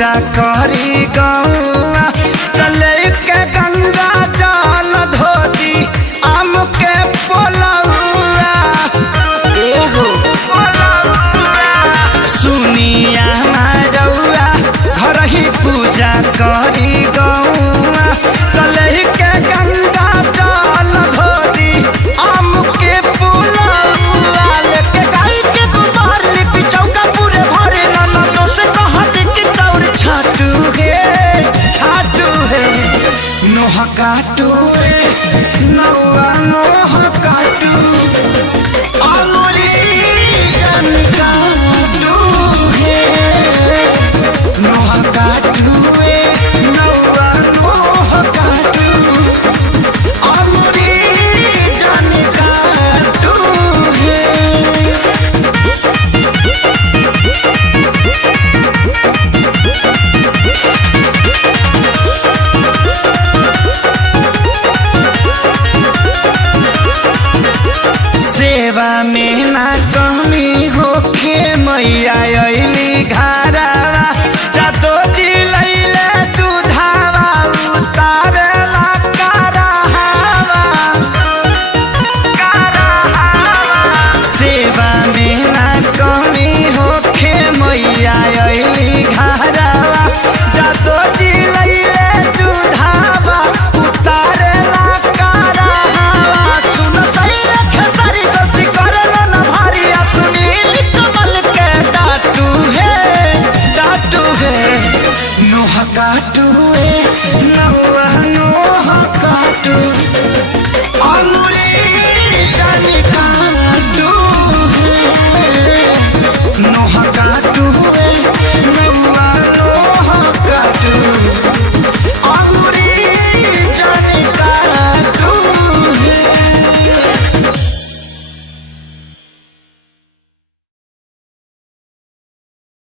पूजा करी गौआ तले के गंगा जल धोती आम के पोलौआ एगो सुनिया रउआ घर ही पूजा करी गौआ तले के गंगा जल धोती आम के पोलौआ लेके गाय के गोबर लिपि चौका पूरे भरे ननदों से कहत कि चौर छाटू है नोह काटू नौआ नोह काटू अंगुरी जन काटू है नोह काटू नौआ नोह काटू अंगुरी जन काटू है। सेवा में ना कमी होखे मैया अइली घरवा जादो जी लैले दूधावा उतारला करहावा सेवा में ना कमी होखे मैया अइली घरवा जादो जी लैले दूधावा उतारला करहावा सुन सही खेसारी गलती करला ना भारी आ सुनील कमल के डाटू है नोह काटू